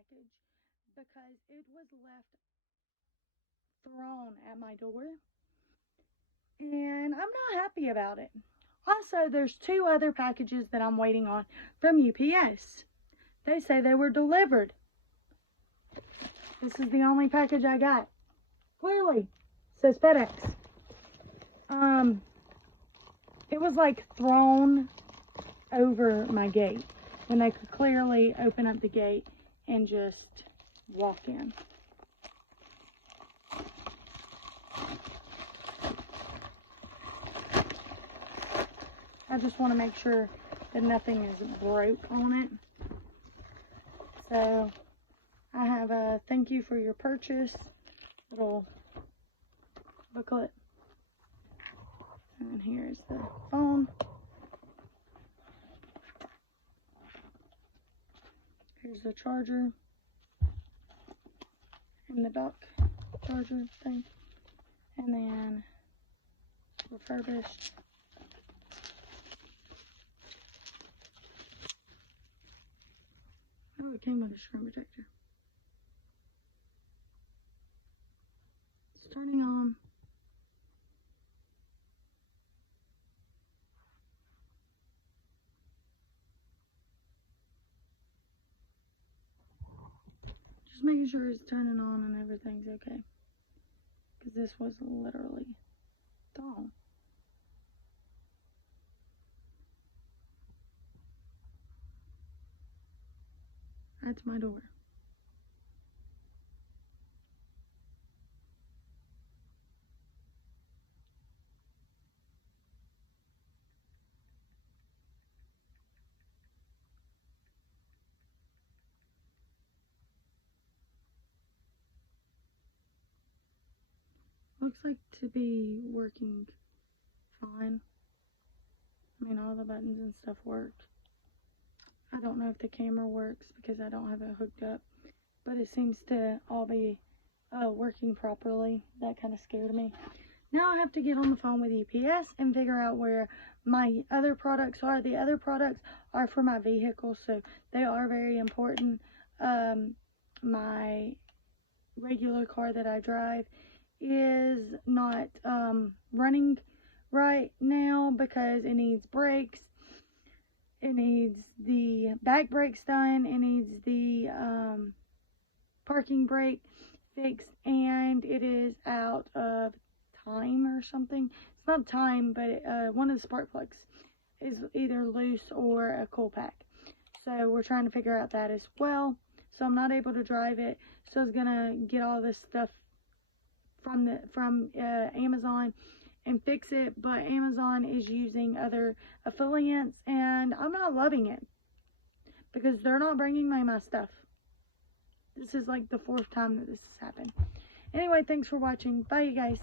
package because it was left thrown at my door, and I'm not happy about it. Also, there's two other packages that I'm waiting on from UPS. They say they were delivered. This is the only package I got. Clearly, says FedEx. It was like thrown over my gate when they could clearly open up the gate and just walk in. I just want to make sure that nothing is broke on it. So I have a thank you for your purchase little booklet. And here's the phone. Here's the charger and the dock charger thing. And then refurbished. Oh, it came with a screen protector. It's turning on. Just making sure it's turning on and everything's okay. Because this was literally thrown. That's my door. Looks like to be working fine. I mean, all the buttons and stuff worked. I don't know if the camera works because I don't have it hooked up, but it seems to all be working properly. That kind of scared me. Now I have to get on the phone with UPS and figure out where my other products are. The other products are for my vehicle, so they are very important. My regular car that I drive is not running right now because it needs brakes. It needs the back brakes done. It needs the parking brake fixed, and it is out of time or something. It's not time, but one of the spark plugs is either loose or a coil pack. So we're trying to figure out that as well. So I'm not able to drive it. So I was gonna get all this stuff from Amazon and fix it, but Amazon is using other affiliates, and I'm not loving it because they're not bringing me my stuff. This is like the 4th time that this has happened. Anyway, thanks for watching. Bye, you guys.